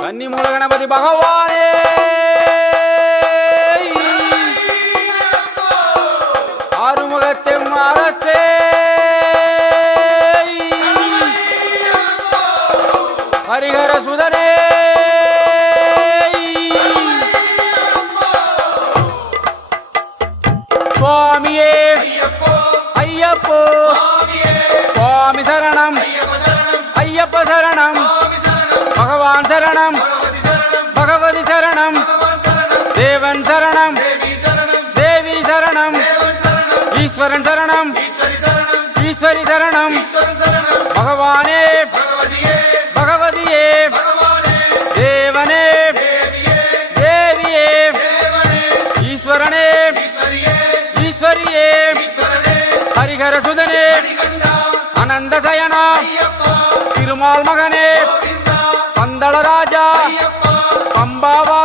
கன்னி மூல கணபதி பகவானே! ஆறுமுகத்தை அரசு சரணம். தேவி சரணம். ஈஸ்வரன் சரணம். ஈஸ்வரி சரணம். பகவானே. பகவதியே. தேவனே. தேவியே. ஈஸ்வரனே. ஈஸ்வரியே. ஹரிஹர சுதனே. அனந்த சயனா. திருமால் மகனே. பந்தள ராஜா. பம்பாவா.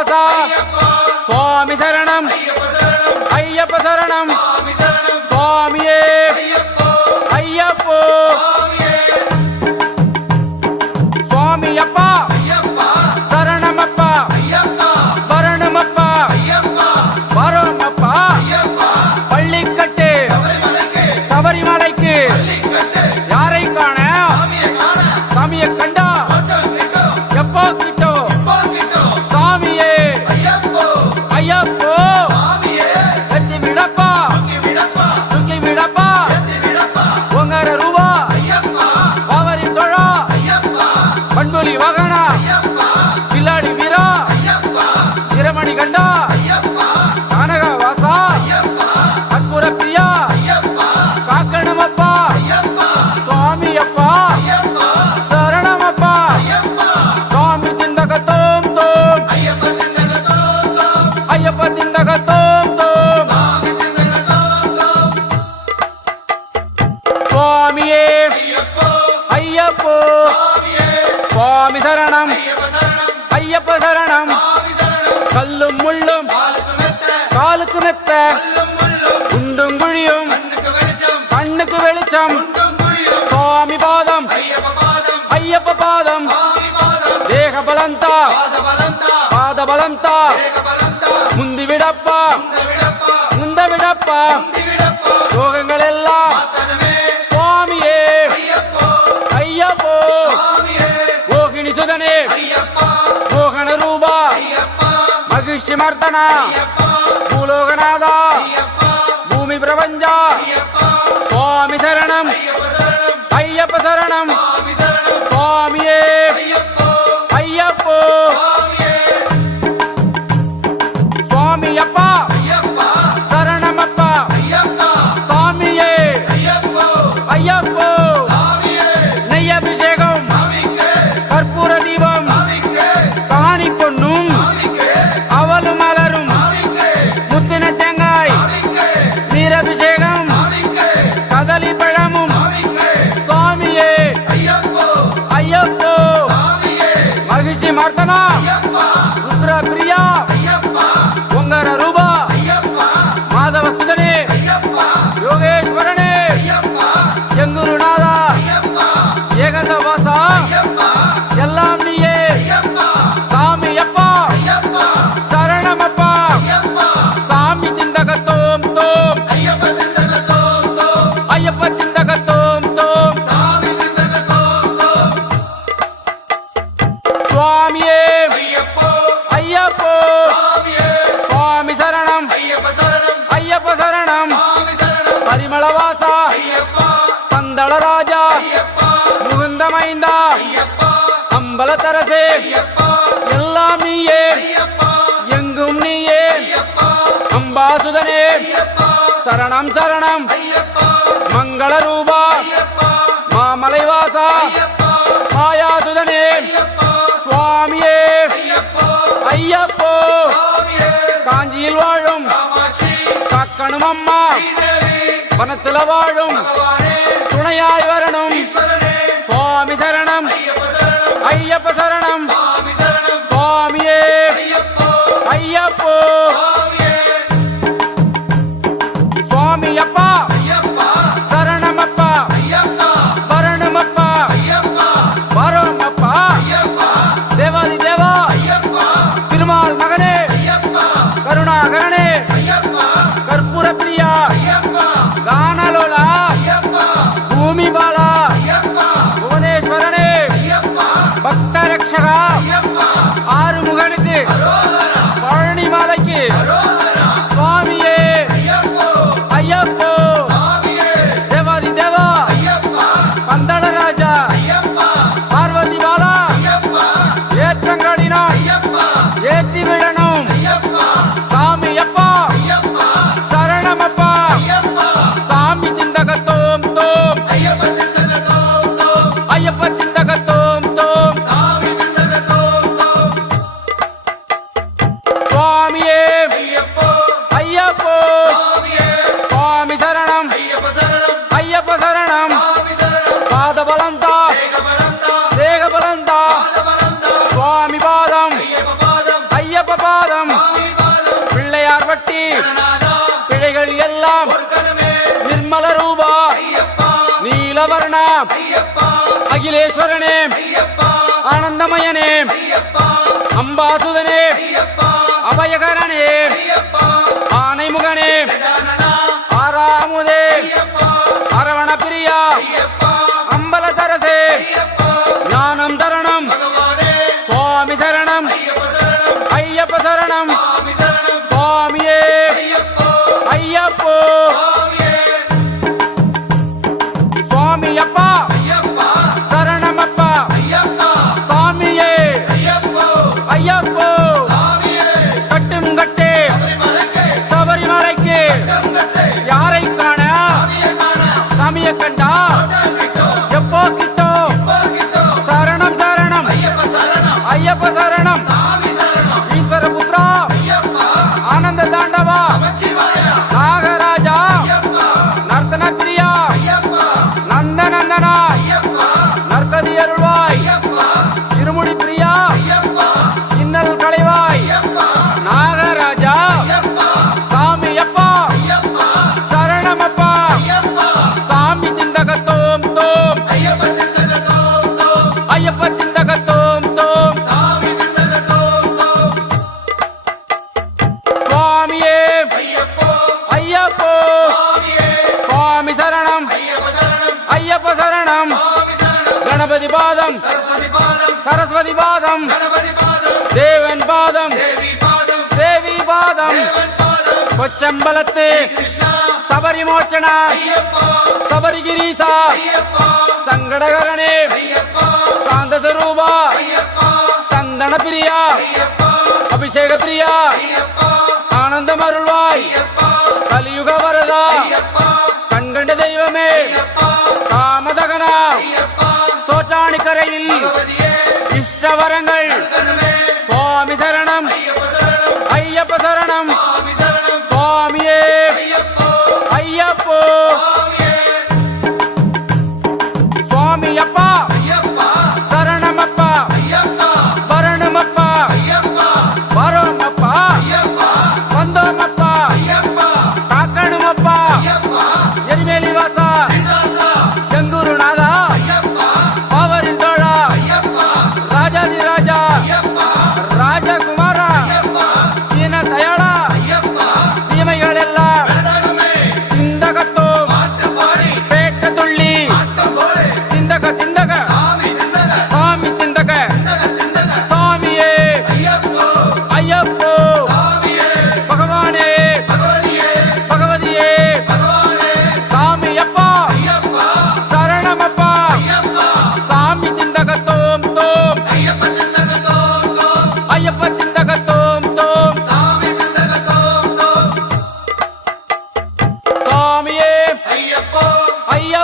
பலந்தா பாத பலந்தா முந்தி விடப்பா முந்த விடப்பா ரோகங்கள் எல்லாம் சுவாமியே. ஐயப்போ. மோகினி சுதனே. மோகன ரூபா. மகிழ்ச்சி மர்த்தனா பூலோகநாதா. பூமி பிரபஞ்சா. சுவாமி சரணம். ஐயப்ப சரணம். சுவாமியே. ప్రార్థన. రుద్ర ప్రియా. சரணம் சரணம். மங்கள ரூபா மாமலைவாசா. மாயாதுதனே சுவாமியே. ஐயப்போ. காஞ்சியில் வாழும். காக்கணும் அம்மா. வனத்தில் வாழும். துணையாய் வரணும். சுவாமி சரணம். ஐயப்ப சரணம். சர்வேஸ்வரனே ஆனந்தமயனே. அம்பாசுதனே. அபயகரனே. ஆனைமுகனே ஆராமுதே அரவண கணபதி பாதம். சரஸ்வதி பாதம். தேவன் பாதம். தேவி பாதம். கொச்சம்பலத்து. சபரி மோச்சனா சபரி கிரீசா சங்கடகரணே. சாந்த சுரூபா சந்தன பிரியா அபிஷேக பிரியா ஆனந்த மருள்வாய் கலியுக வரதா கண்கண்ட தெய்வம் வரையில் இஷ்டவரங்கள்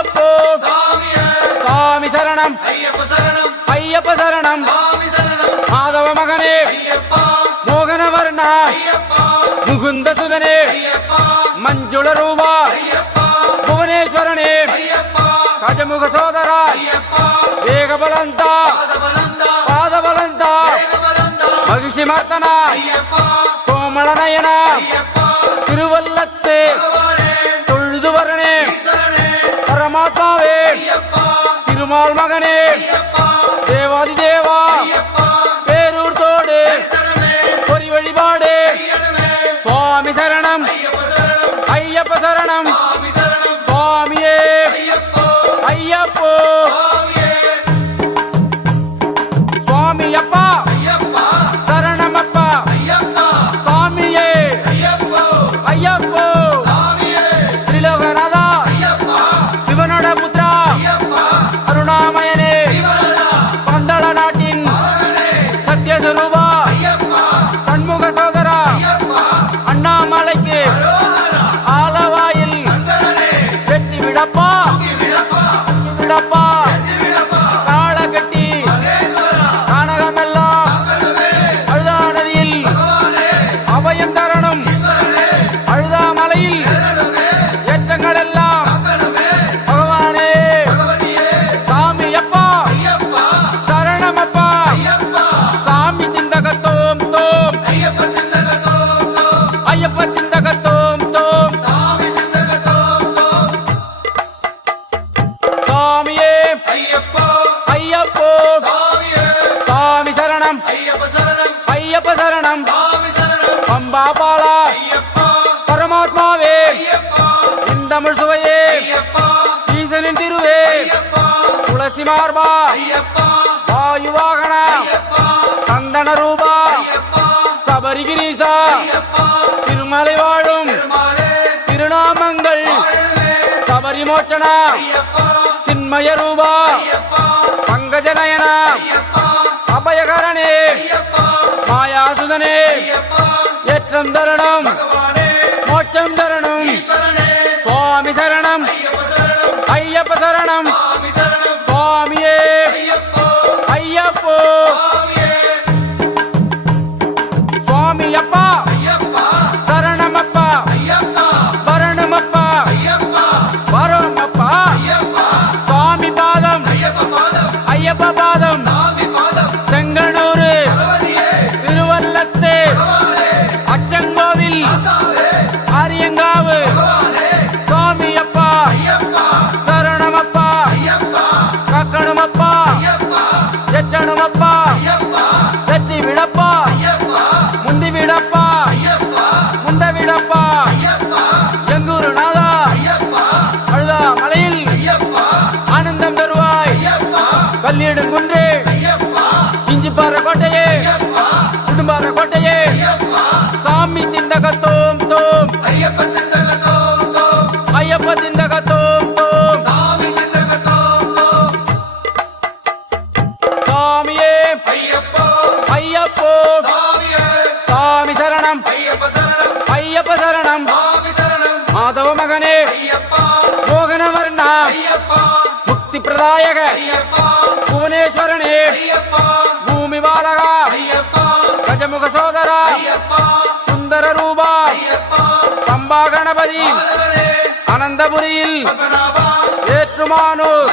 காப்போ சாமி சரணம். ஐயப்ப சரணம். மாதவ மகனே. மோகன வர்ணா. முகுந்த சுதனே. மஞ்சுள ரூபா. புவனேஸ்வரனே. கஜமுக சோதரா. வேகபலந்தா. பாதபலந்தா. மகிழ்ச்சி மர்த்தனா. கோமளநயனா மாதாவே திருமால் மகனே. தேவாதி தேவா. காமாட்சி மார்பா வாயு வாகன சந்தன ரூபா சபரிகிரீசா. திருமலை வாழும். திருநாமங்கள். சபரிமோச்சன. சின்மய ரூபா பங்கஜநயன. அபயகரணே. மாயாசுதனே. ஏற்றம் தருணம் மோட்சம் தருணம் சுவாமி சரணம். ஐயப்ப சரணம். ప్రదాయక భువనేశ్వరుని భూమి బాలగా గజముఖ సోదర సుందర రూప పంబా గణపతి அனந்தபுரியில் ஏற்றுமானூர்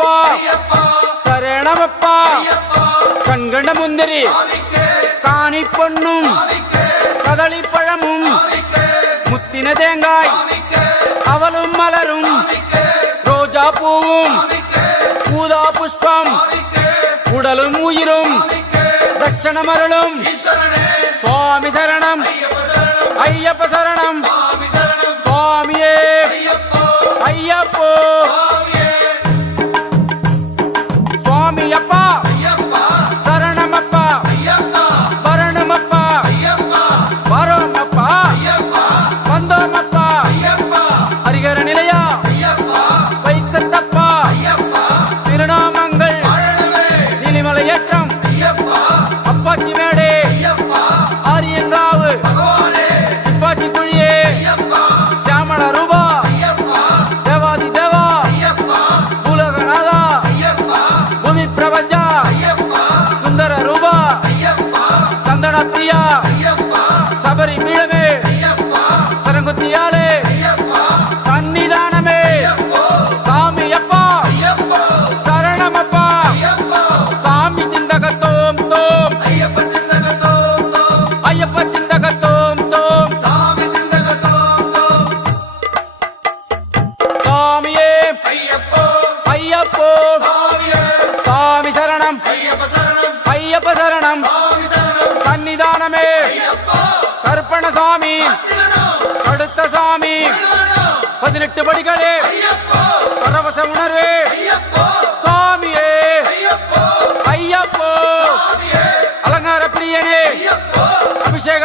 ஐயப்பா. சரணமப்பா. கண்கண்ட முந்திரி. காணி பொண்ணும் கதளி பழமும். முத்தின தேங்காய். அவலும் மலரும். ரோஜா பூவும். பூதா புஷ்பம். உடலும் உயிரும். தட்சணமருளும். சுவாமி சரணம். ஐயப்ப சரணம். சுவாமியே. ஐயப்போ.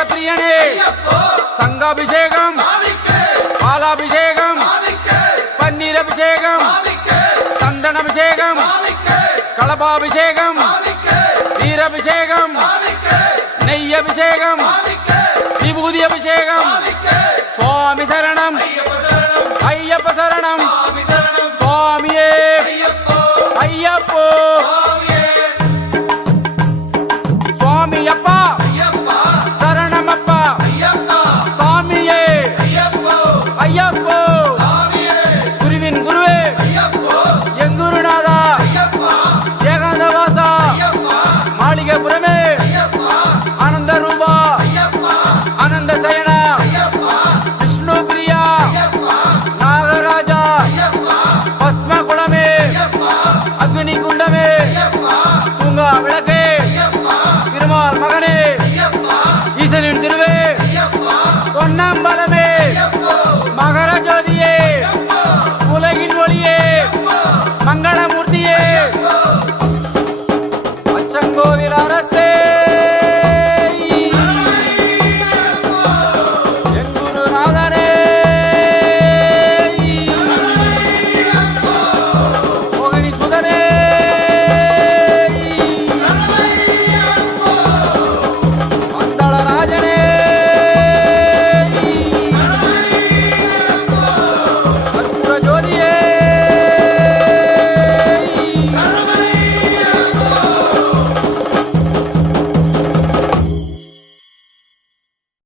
பிரியனே சங்காபிஷேகம் பாலாபிஷேகம் பன்னீர் அபிஷேகம் சந்தன அபிஷேகம் கலபாபிஷேகம் நீரபிஷேகம் நெய் அபிஷேகம் விபூதி அபிஷேகம் சுவாமி சரணம்